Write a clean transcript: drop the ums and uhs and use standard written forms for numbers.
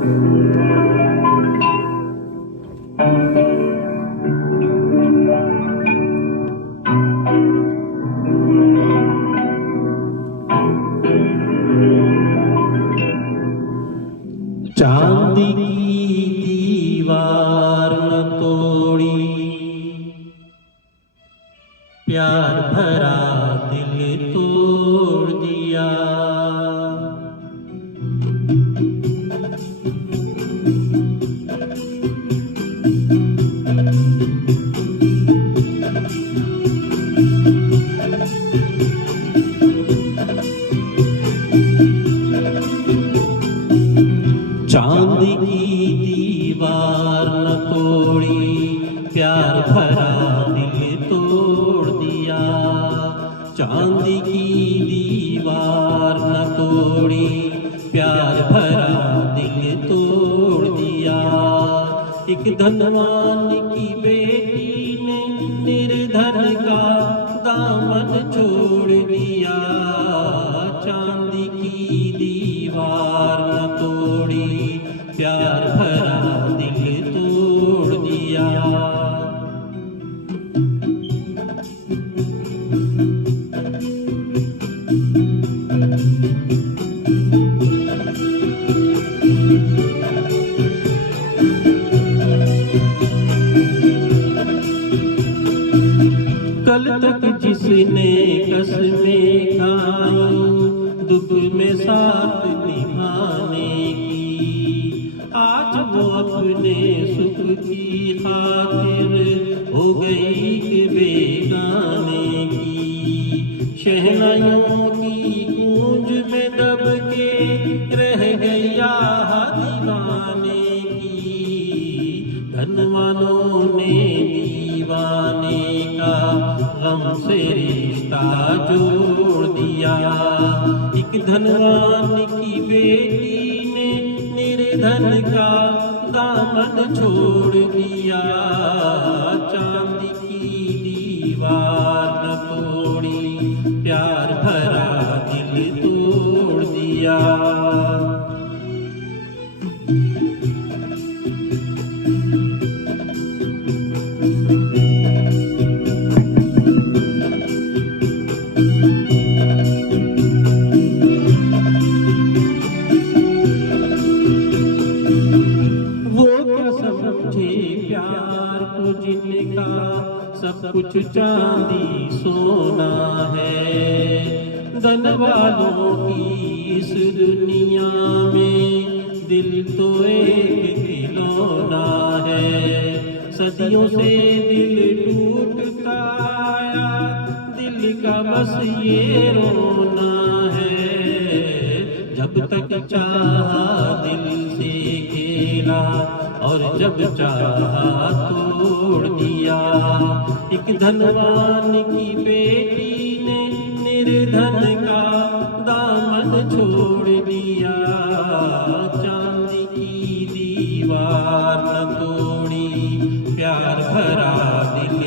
चांदी की दीवार न तोड़ी, प्यार भरा दिल तोड़ दिया। चांदी की दीवार न तोड़ी, प्यार भरा दिल तोड़ दिया। चांदी की दीवार न तोड़ी, प्यार भरा दिल तोड़ दिया। एक धनवान की बेटी ने निर्धन का दामन छोड़ दिया। चांदी की दीवार न तोड़ी, प्यार भरा दिल तोड़ दिया। कल तक जिसने कसमें खाई, दुख में साथ निभाने की, आज वो अपने सुख की खातिर हो गई कि बेगाने की। शहनाइयों की गूंज में दब के रह गया दीवाने की। धनवानों ने दीवाने का गम से रिश्ता जोड़ दिया। एक धनवान की बेटी ने निर्धन का दामन छोड़ दिया। चांदी की दीवार न तोड़ी, प्यार भरा दिल तोड़ दिया। प्यार को जिनका सब कुछ चांदी सोना है। धन वालों की इस दुनिया में दिल तो एक खिलौना है। सदियों से दिल टूटता आया, दिल का बस ये रोना है। जब तक चाहा दिल से खेला और जब चाहा तोड़ दिया। एक धनवान की बेटी ने निर्धन का दामन छोड़ दिया। चांदी की दीवार न तोड़ी, प्यार भरा दिल